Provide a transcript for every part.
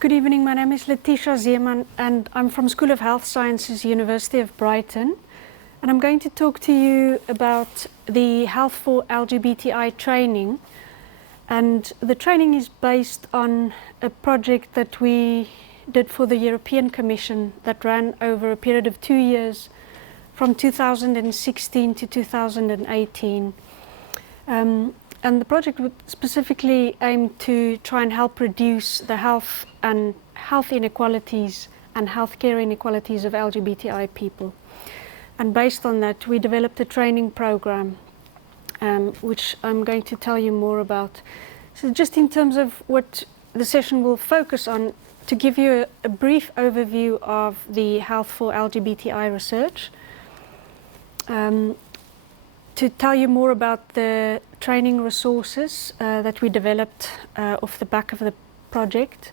Good evening, my name is Laetitia Zeeman and I'm from School of Health Sciences, University of Brighton. And I'm going to talk to you about the Health for LGBTI training. And the training is based on a project that we did for the European Commission that ran over a period of 2 years from 2016 to 2018. And the project would specifically aim to try and help reduce the health inequalities and healthcare inequalities of LGBTI people. And based on that, we developed a training program, which I'm going to tell you more about. So just in terms of what the session will focus on, to give you a brief overview of the Health for LGBTI research, to tell you more about the training resources that we developed off the back of the project.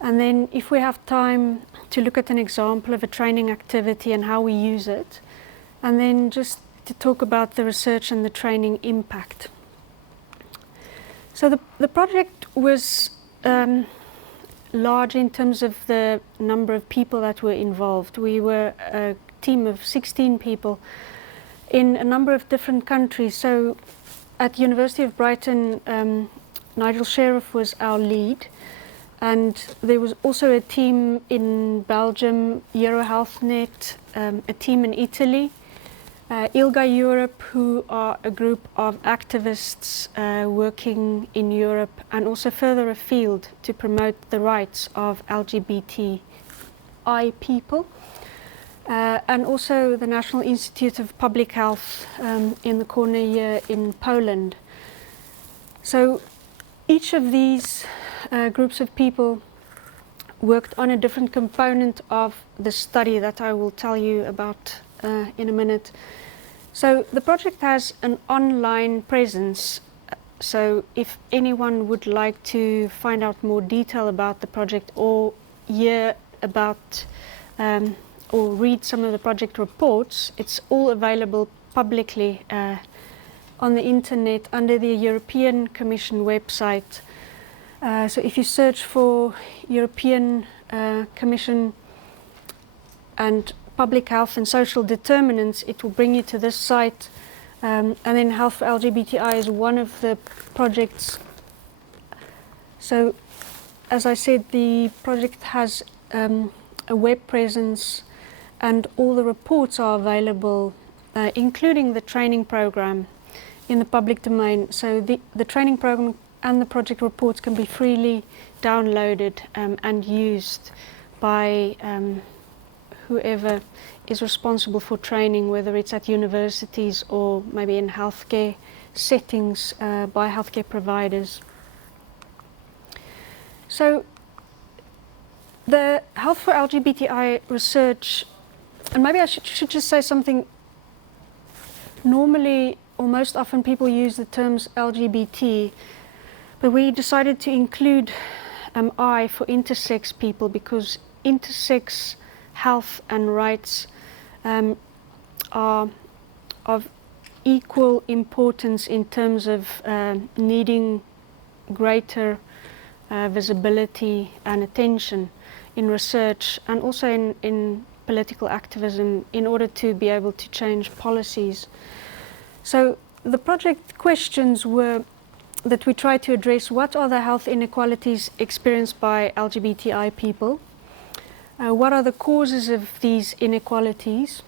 And then if we have time, to look at an example of a training activity and how we use it. And then just to talk about the research and the training impact. So the project was large in terms of the number of people that were involved. We were a team of 16 people in a number of different countries. So at University of Brighton, Nigel Sheriff was our lead, and there was also a team in Belgium, EuroHealthNet, a team in Italy, ILGA Europe, who are a group of activists working in Europe and also further afield to promote the rights of LGBTI people. And also the National Institute of Public Health in the corner here in Poland. So each of these groups of people worked on a different component of the study that I will tell you about in a minute. So the project has an online presence. So if anyone would like to find out more detail about the project or hear about or read some of the project reports, it's all available publicly on the internet under the European Commission website. So if you search for European Commission and Public Health and Social Determinants, it will bring you to this site. And then Health for LGBTI is one of the projects. So as I said, the project has a web presence, and all the reports are available, including the training program, in the public domain. So the training program and the project reports can be freely downloaded and used by whoever is responsible for training, whether it's at universities or maybe in healthcare settings by healthcare providers. So the Health for LGBTI research, and maybe I should just say something. Normally, or most often, people use the terms LGBT, but we decided to include I for intersex people, because intersex health and rights are of equal importance in terms of needing greater visibility and attention in research and also in political activism in order to be able to change policies. So the project questions were that we tried to address: what are the health inequalities experienced by LGBTI people? What are the causes of these inequalities?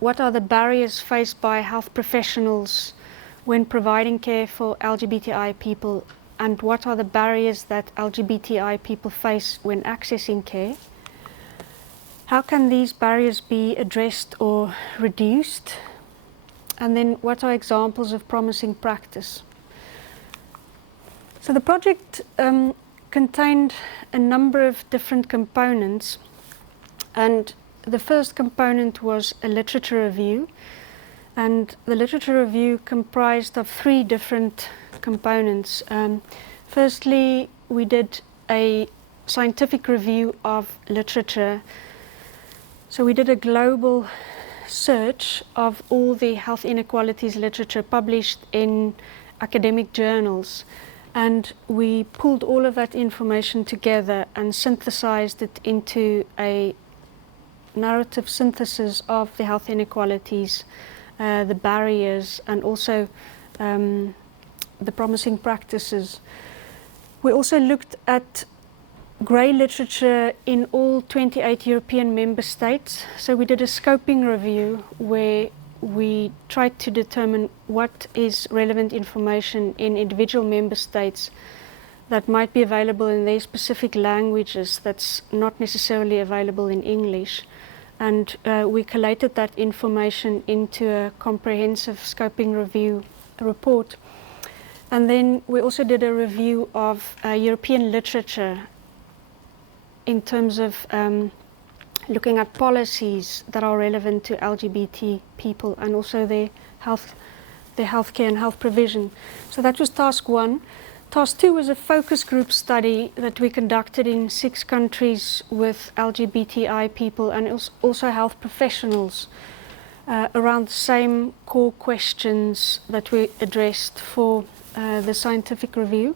What are the barriers faced by health professionals when providing care for LGBTI people? And what are the barriers that LGBTI people face when accessing care? How can these barriers be addressed or reduced? And then what are examples of promising practice? So the project contained a number of different components, and the first component was a literature review, and the literature review comprised of 3 different components. Firstly, we did a scientific review of literature. So we did a global search of all the health inequalities literature published in academic journals, And we pulled all of that information together and synthesized it into a narrative synthesis of the health inequalities, the barriers, and also the promising practices. We also looked at grey literature in all 28 European member states. So we did a scoping review where we tried to determine what is relevant information in individual member states that might be available in their specific languages that's not necessarily available in English. And we collated that information into a comprehensive scoping review report. And then we also did a review of European literature in terms of looking at policies that are relevant to LGBT people and also their healthcare and health provision. So that was task 1. Task 2 was a focus group study that we conducted in 6 countries with LGBTI people and also health professionals around the same core questions that we addressed for the scientific review.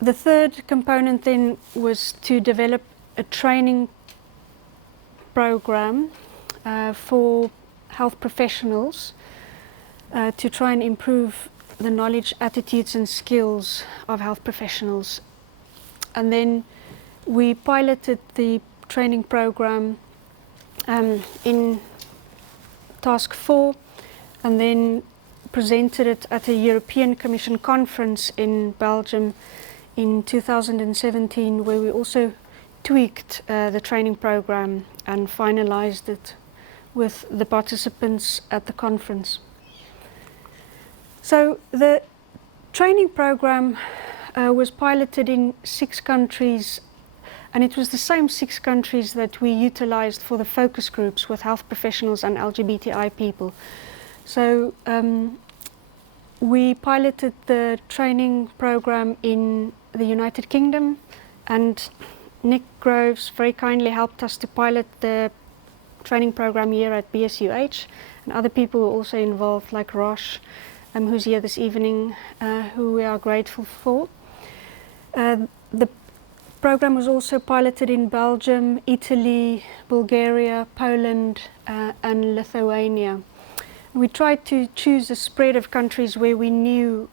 The third component then was to develop a training program for health professionals to try and improve the knowledge, attitudes and skills of health professionals. And then we piloted the training program in task 4 and then presented it at a European Commission conference in Belgium in 2017, where we also tweaked the training program and finalized it with the participants at the conference. So the training program was piloted in 6 countries, and it was the same 6 countries that we utilized for the focus groups with health professionals and LGBTI people. So we piloted the training program in the United Kingdom, and Nick Groves very kindly helped us to pilot the training program here at BSUH, and other people were also involved, like Rosh, who's here this evening, who we are grateful for. The program was also piloted in Belgium, Italy, Bulgaria, Poland, and Lithuania. We tried to choose a spread of countries where we knew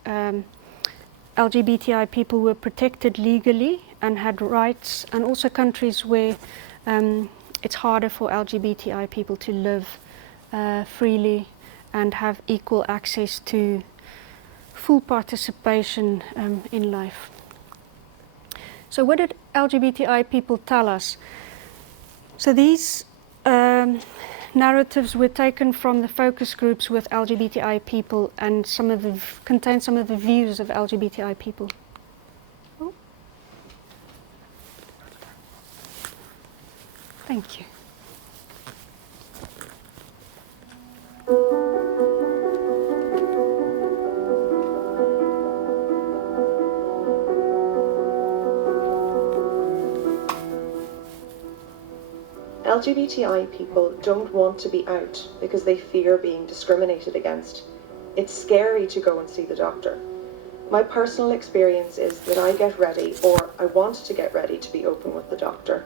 LGBTI people were protected legally and had rights, and also countries where it's harder for LGBTI people to live freely and have equal access to full participation in life. So what did LGBTI people tell us? So these narratives were taken from the focus groups with LGBTI people and contain some of the views of LGBTI people. Oh. Thank you. LGBTI people don't want to be out because they fear being discriminated against. It's scary to go and see the doctor. My personal experience is that I get ready, or I want to get ready to be open with the doctor.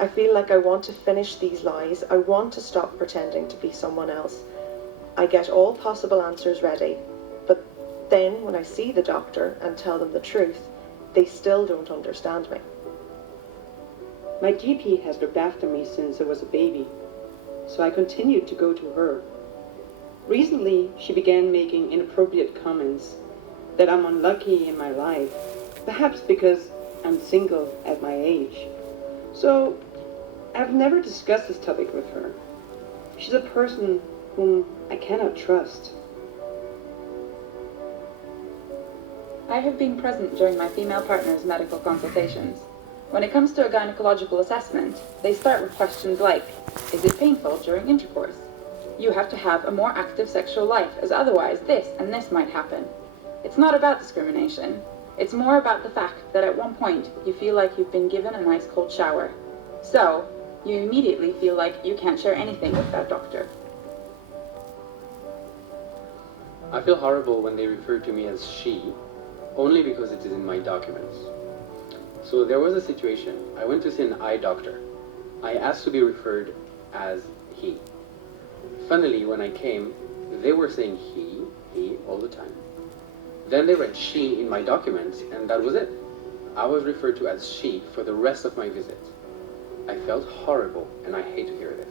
I feel like I want to finish these lies. I want to stop pretending to be someone else. I get all possible answers ready, but then when I see the doctor and tell them the truth, they still don't understand me. My GP has looked after me since I was a baby, so I continued to go to her. Recently, she began making inappropriate comments that I'm unlucky in my life, perhaps because I'm single at my age. So, I've never discussed this topic with her. She's a person whom I cannot trust. I have been present during my female partner's medical consultations. When it comes to a gynecological assessment, they start with questions like, is it painful during intercourse? You have to have a more active sexual life, as otherwise this and this might happen. It's not about discrimination. It's more about the fact that at one point you feel like you've been given a nice cold shower. So, you immediately feel like you can't share anything with that doctor. I feel horrible when they refer to me as she, only because it is in my documents. So there was a situation. I went to see an eye doctor. I asked to be referred as he. Funnily, when I came, they were saying he all the time. Then they read she in my documents, and that was it. I was referred to as she for the rest of my visit. I felt horrible, and I hate to hear this.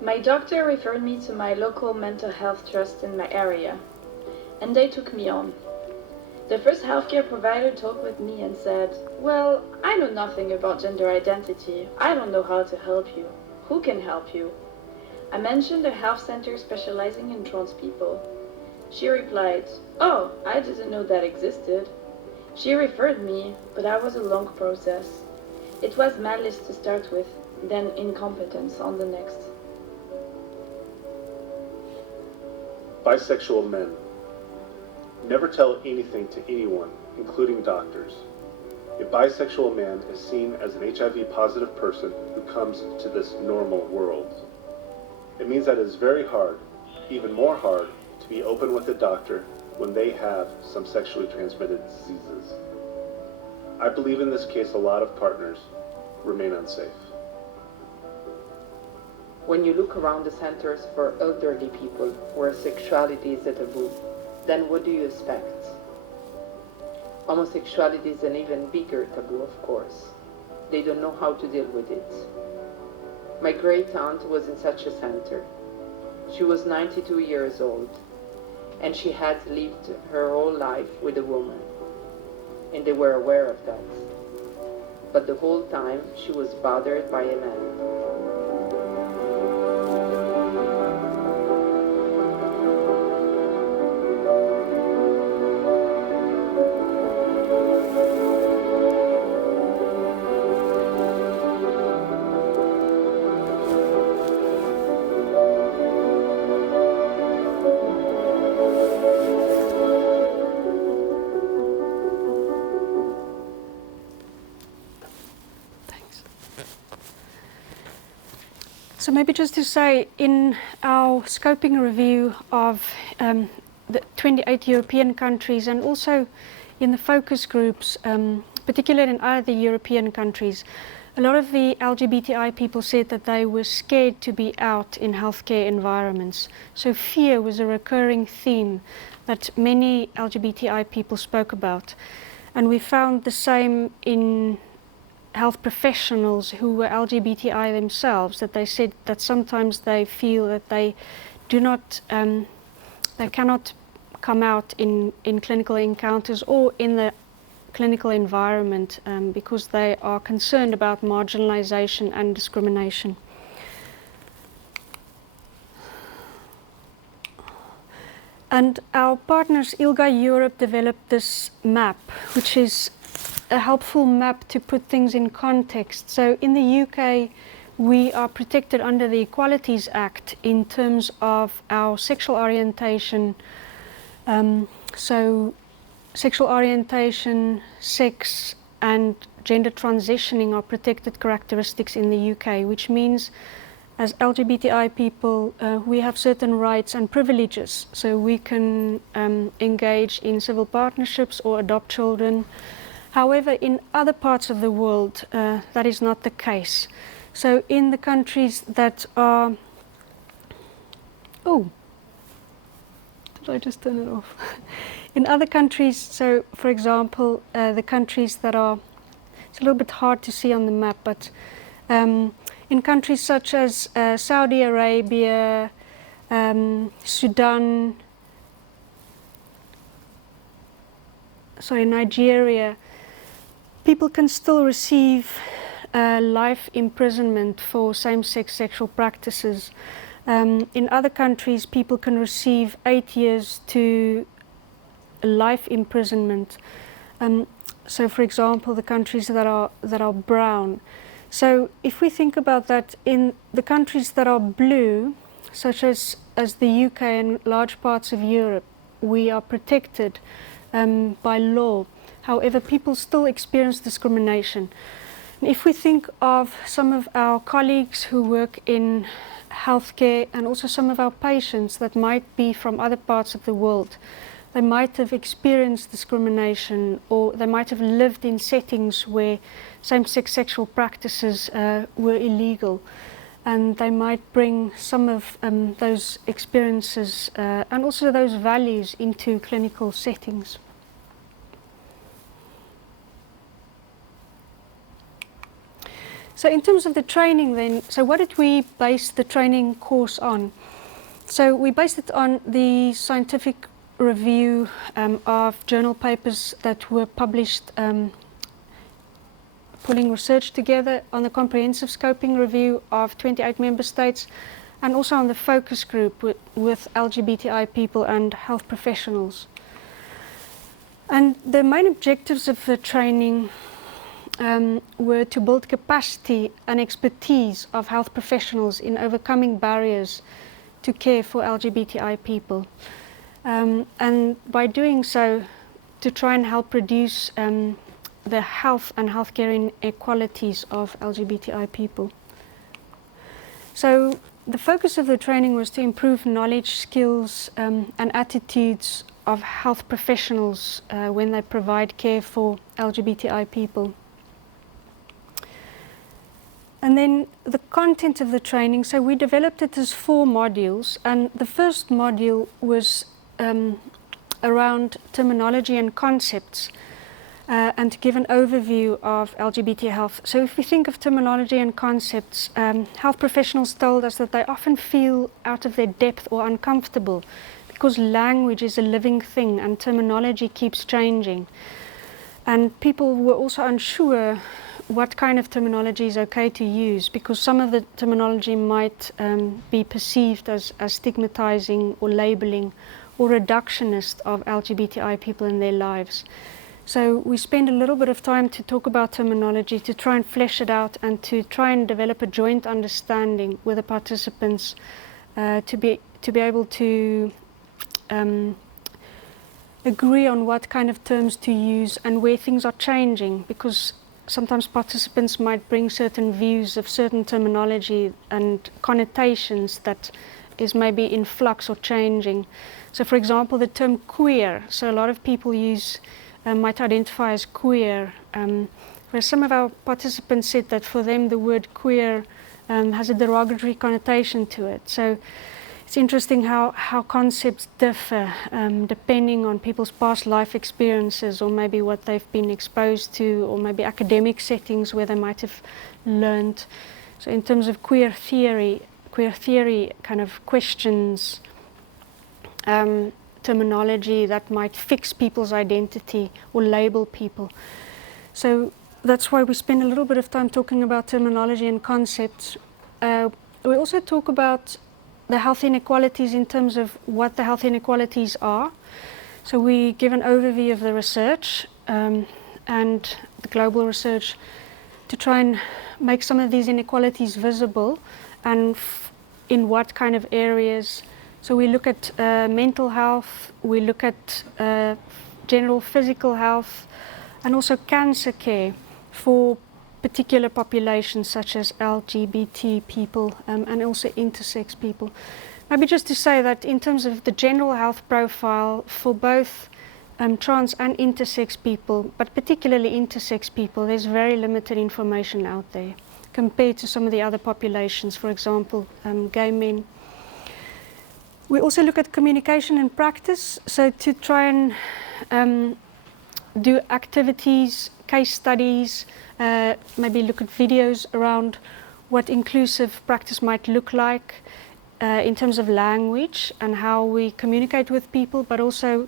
My doctor referred me to my local mental health trust in my area, and they took me on. The first healthcare provider talked with me and said, "Well, I know nothing about gender identity. I don't know how to help you. Who can help you?" I mentioned a health center specializing in trans people. She replied, "Oh, I didn't know that existed." She referred me, but that was a long process. It was malice to start with, then incompetence on the next. Bisexual men. Never tell anything to anyone, including doctors. A bisexual man is seen as an HIV-positive person who comes to this normal world. It means that it is very hard, even more hard, to be open with a doctor when they have some sexually transmitted diseases. I believe in this case a lot of partners remain unsafe. When you look around the centers for elderly people where sexuality is a taboo, then what do you expect? Homosexuality is an even bigger taboo, of course. They don't know how to deal with it. My great aunt was in such a center. She was 92 years old, and she had lived her whole life with a woman, and they were aware of that. But the whole time she was bothered by a man. So maybe just to say, in our scoping review of the 28 European countries and also in the focus groups, particularly in other European countries, a lot of the LGBTI people said that they were scared to be out in healthcare environments. So fear was a recurring theme that many LGBTI people spoke about. And we found the same in health professionals who were LGBTI themselves, that they said that sometimes they feel that they do not, they cannot come out in clinical encounters or in the clinical environment because they are concerned about marginalization and discrimination. And our partners ILGA Europe developed this map, which is a helpful map to put things in context. So in the UK, we are protected under the Equalities Act in terms of our sexual orientation. So sexual orientation, sex, and gender transitioning are protected characteristics in the UK, which means as LGBTI people, we have certain rights and privileges. So we can engage in civil partnerships or adopt children. However, in other parts of the world, that is not the case. So in the countries that are... Oh, did I just turn it off? In other countries, so for example, the countries that are... It's a little bit hard to see on the map, but in countries such as Saudi Arabia, Sudan, Nigeria, people can still receive life imprisonment for same-sex sexual practices. In other countries, people can receive 8 years to life imprisonment. So, for example, the countries that are brown. So, if we think about that, in the countries that are blue, such as the UK and large parts of Europe, we are protected by law. However, people still experience discrimination. If we think of some of our colleagues who work in healthcare and also some of our patients that might be from other parts of the world, they might have experienced discrimination, or they might have lived in settings where same-sex sexual practices were illegal, and they might bring some of those experiences and also those values into clinical settings. So in terms of the training then, so what did we base the training course on? So we based it on the scientific review of journal papers that were published, pulling research together, on the comprehensive scoping review of 28 member states, and also on the focus group with LGBTI people and health professionals. And the main objectives of the training were to build capacity and expertise of health professionals in overcoming barriers to care for LGBTI people. And by doing so, to try and help reduce the health and healthcare inequalities of LGBTI people. So the focus of the training was to improve knowledge, skills and attitudes of health professionals when they provide care for LGBTI people. And then the content of the training, so we developed it as 4 modules, and the first module was around terminology and concepts, and to give an overview of LGBT health. So if we think of terminology and concepts, health professionals told us that they often feel out of their depth or uncomfortable because language is a living thing and terminology keeps changing. And people were also unsure what kind of terminology is okay to use, because some of the terminology might be perceived as stigmatizing or labeling or reductionist of LGBTI people in their lives. So we spend a little bit of time to talk about terminology, to try and flesh it out and to try and develop a joint understanding with the participants to be able to agree on what kind of terms to use and where things are changing, because sometimes participants might bring certain views of certain terminology and connotations that is maybe in flux or changing. So for example, the term queer, so a lot of people might identify as queer, where some of our participants said that for them the word queer has a derogatory connotation to it. So it's interesting how concepts differ depending on people's past life experiences, or maybe what they've been exposed to, or maybe academic settings where they might have learned. So in terms of queer theory kind of questions terminology that might fix people's identity or label people. So that's why we spend a little bit of time talking about terminology and concepts. We also talk about the health inequalities in terms of what the health inequalities are. So we give an overview of the research and the global research to try and make some of these inequalities visible, and in what kind of areas. So we look at mental health, we look at general physical health, and also cancer care for particular populations such as LGBT people and also intersex people. Maybe just to say that in terms of the general health profile for both trans and intersex people, but particularly intersex people, there's very limited information out there compared to some of the other populations, for example, gay men. We also look at communication and practice, so to try and do activities, case studies, maybe look at videos around what inclusive practice might look like in terms of language and how we communicate with people, but also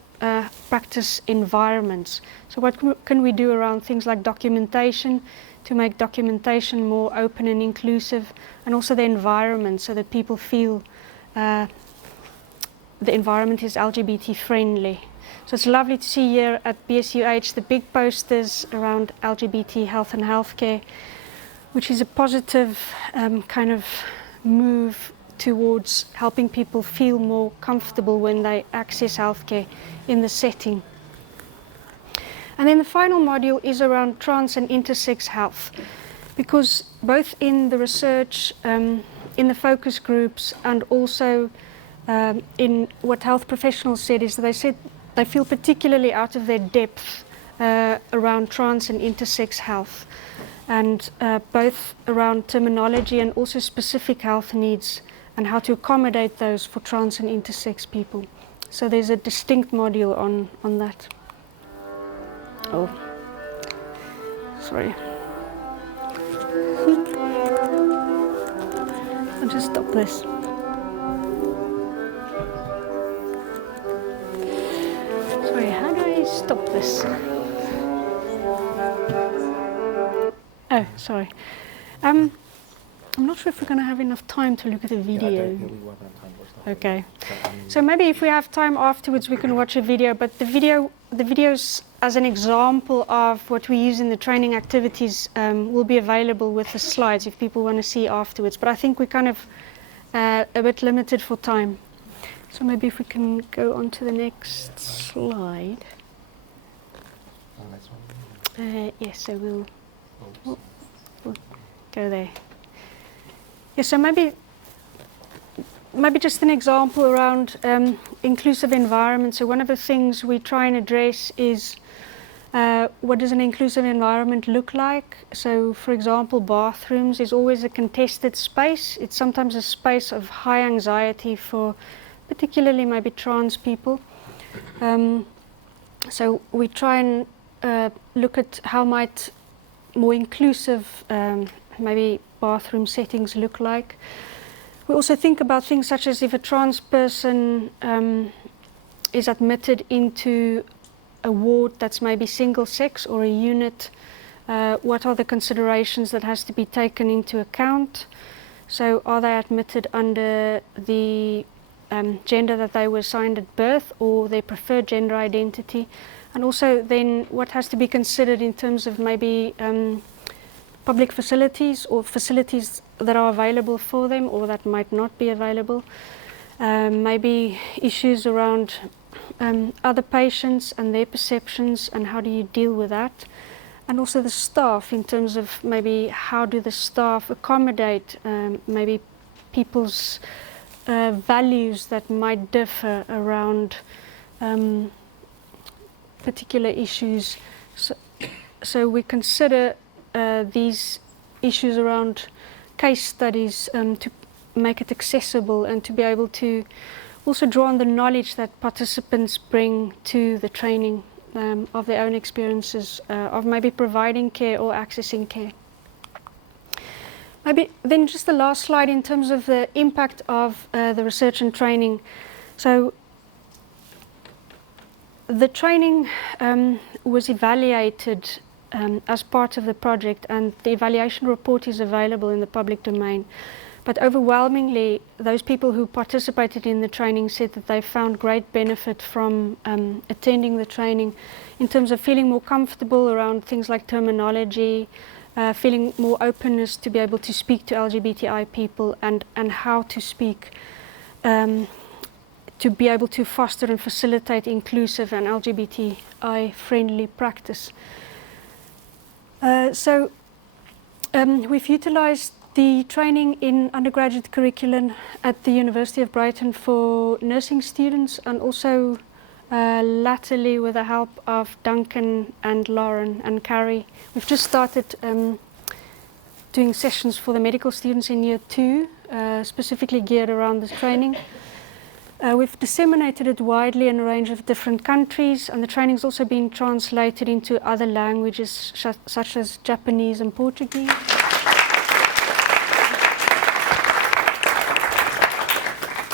practice environments. So what can we do around things like documentation to make documentation more open and inclusive, and also the environment so that people feel the environment is LGBT friendly. So it's lovely to see here at BSUH the big posters around LGBT health and healthcare, which is a positive kind of move towards helping people feel more comfortable when they access healthcare in the setting. And then the final module is around trans and intersex health. because both in the research, in the focus groups, and also in what health professionals said, is that they said they feel particularly out of their depth around trans and intersex health, and both around terminology and also specific health needs and how to accommodate those for trans and intersex people. So there's a distinct module on that. Oh, sorry. I'll just stop this. Sorry, how do I stop this? Oh, sorry. I'm not sure if we're going to have enough time to look at the video. Yeah, I don't think we won't have time to watch that. Okay. So maybe if we have time afterwards, we can watch a video. But the videos, as an example of what we use in the training activities, will be available with the slides if people want to see afterwards. But I think we're kind of a bit limited for time. So maybe if we can go on to the next slide. Oh, next one. Yes, so we'll go there. Yeah, so maybe just an example around inclusive environment. So one of the things we try and address is what does an inclusive environment look like? So for example, bathrooms is always a contested space. It's sometimes a space of high anxiety for particularly maybe trans people. So we try and look at how might more inclusive maybe bathroom settings look like. We also think about things such as if a trans person is admitted into a ward that's maybe single sex or a unit, what are the considerations that has to be taken into account? So are they admitted under the gender that they were assigned at birth or their preferred gender identity? And also then what has to be considered in terms of maybe public facilities or facilities that are available for them or that might not be available. Maybe issues around other patients and their perceptions and how do you deal with that. And also the staff in terms of maybe how do the staff accommodate maybe people's values that might differ around particular issues. So we consider these issues around case studies to make it accessible and to be able to also draw on the knowledge that participants bring to the training of their own experiences of maybe providing care or accessing care. Maybe then just the last slide in terms of the impact of the research and training. So the training was evaluated as part of the project, and the evaluation report is available in the public domain. But overwhelmingly, those people who participated in the training said that they found great benefit from attending the training in terms of feeling more comfortable around things like terminology, feeling more openness to be able to speak to LGBTI people and how to speak, to be able to foster and facilitate inclusive and LGBTI-friendly practice. So we've utilized the training in undergraduate curriculum at the University of Brighton for nursing students, and also latterly with the help of Duncan and Lauren and Carrie. We've just started doing sessions for the medical students in year 2, specifically geared around this training. We've disseminated it widely in a range of different countries, and the training's also been translated into other languages such as Japanese and Portuguese.